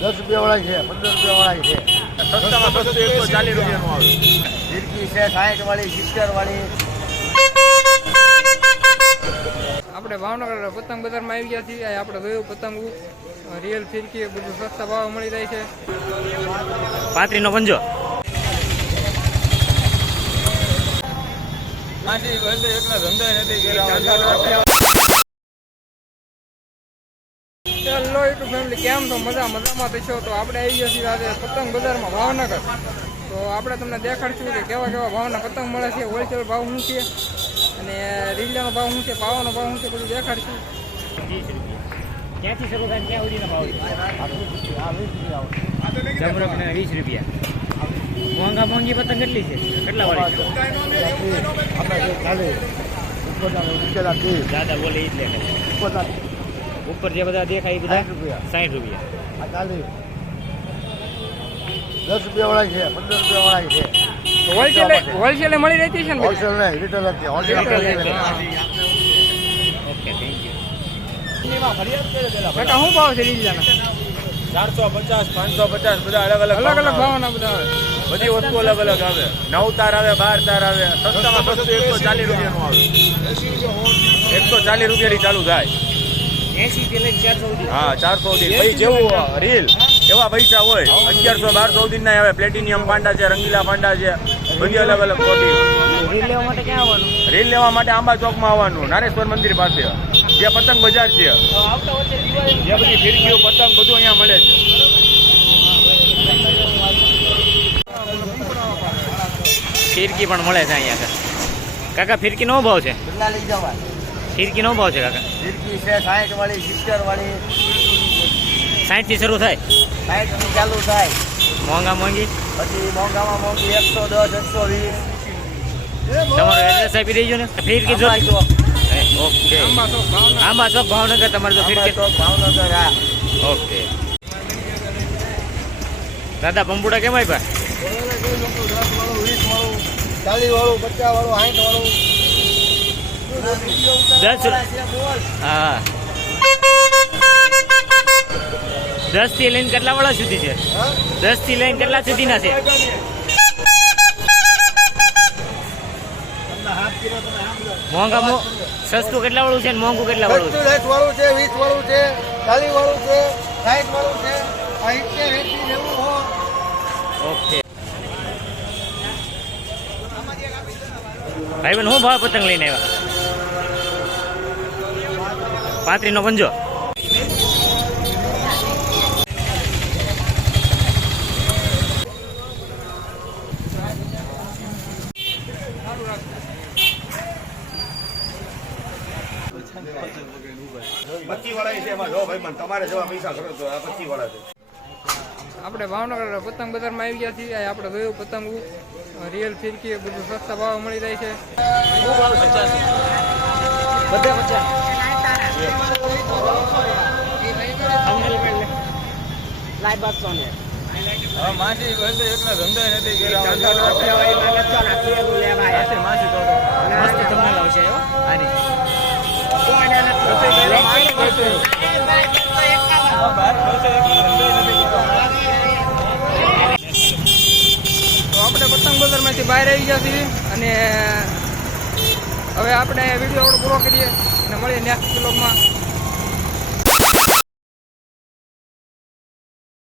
દસ રૂપિયા વાળા છે પંદર રૂપિયા વાળા છે. સસ્તામાં સસ્તું એકસો ચાલીસ રૂપિયાનું આવે. ફિરકી છે સાઠ વાળી સિત્તેર વાળી. આપણે ભાવનગર પતંગ બજારમાં આવી ગયા છીએ આપણે જોયું પતંગ રિયલ ફિરકી એ બધું સસ્તા ભાવ મળી જાય છે. પાંત્રીનો પંજો. હેલો યુટ્યુબ ફેમિલી કેમ છો? મજા મજામાં થશો તો આપણે આવી ગયા છીએ આજે પતંગ બજારમાં ભાવનગર. તો આપણે તમને દેખાડશું કે કેવા કેવા ભાવના પતંગ મળે છે હોલસેલ ભાવ શું છે અને રીંગણાનો ભાવ શું છે પાવાનો ભાવ શું છે બધું દેખાડશું. ક્યાંથી શરૂ થાય ક્યાં સુધીનો ભાવ જમરકને વીસ રૂપિયા. મોંઘા મોંઘી પતંગ કેટલી છે? કેટલા વાળી આપણે ચાલે બોલે ઈ જ લે ઉપરના ઉપર જે બધા દેખાય એ બધા સાઠ રૂપિયા. સાઠ રૂપિયા. આ ચાલીસ દસ રૂપિયા વાળા છે. પંદર રૂપિયા વાળા છે હોલસેલ હોલસેલે મળી રહેતી છે ને બધી? હોલસેલ નહીં રિટેલ જ છે હોલસેલ Retail નહીં. છે. ઓકે થેન્ક યુ કાકા શું ભાવ છે રીંગણાના ચારસો પચાસ પાંચસો પચાસ બધા અલગ અલગ અલગ અલગ ભાવના બધા આવે. બધી વસ્તુ અલગ અલગ આવે. નવ તાર આવે બાર તાર આવે સસ્તામાં સસ્તું એકસો ચાલીસ રૂપિયાનું આવે. એકસો ચાલીસ રૂપિયાથી ચાલુ થાય. હા ચારસો સુધી. ભાઈ જેવું રીલ એવા પૈસા હોય. અગિયારસો બારસો સુધી ના આવે પ્લેટિનિયમ પાંડા છે રંગીલા પાંડા છે બધી અલગ અલગ રીલ લેવા માટે ક્યાં આવવાનું? રીલ આંબા ચોકમાં આવવાનું નારેશ્વર મંદિર પાસે. જે પતંગ બજાર છે. તો આવતા વચ્ચે દિવાળી જે બધી ફિરકીઓ પતંગ બધું અહીંયા મળે છે. ફિરકી પણ મળે છે અહીંયા. કાકા ફિરકી નો ભાવ છે? કેટલા લઈ જવા ફિરકી નો ભાવ છે કાકા? ફિરકી છે સાઠ વાળી સિત્તેર વાળી. સાઠથી શરૂ થાય? સાઠથી ચાલુ થાય. મોંઘા મોંઘી? પછી મોંઘામાં મોંઘી એકસો દસ એકસો વીસ. તમારું એડ્રેસ આપી દેજો ને. ફિરકી જો ઓકે. આંબા ચોક ભાવનગર તમારે તો ફિરકી ચોક ભાવનગર હા. ઓકે. દાદા પંપુડા કેમ આપ્યા ચાલીસ વાળું પચાસ વાળું સાઠ વાળું. દસ હા. દસથી લઈને કેટલા વાળા સુધી છે? દસથી લઈને કેટલા સુધીના છે? મોંઘા મો સસ્તું કેટલા વાળું છે મોંઘું કેટલા વાળું વાળું છે વીસ વાળું છે ચાલીસ વાળું છે સાઠ વાળું છે ઓકે. ભાઈ બેન હું ભાવ પતંગ લઈને આવ્યા પાંત્રીસ નો પંજો પચી વાળા છે એમાં જો ભાઈ તમારે જેવા પૈસા કરો તો આ પચી વાળા પંજો. આપણે ભાવનગર પતંગ બજારમાં આવી ગયા છીએ આપણે જોયું પતંગ રિયલ ફિરકી એ બધું સસ્તા ભાવ મળી જાય છે. બધે એકલા ધંધો નથી કર્યા તો આપણે પતંગ બજારમાંથી બહાર આવી ગયા છીએ અને હવે આપણે વીડિયો આપણો પૂરો કરીએ. અને મળીએ નેક્સ્ટ બ્લોગમાં.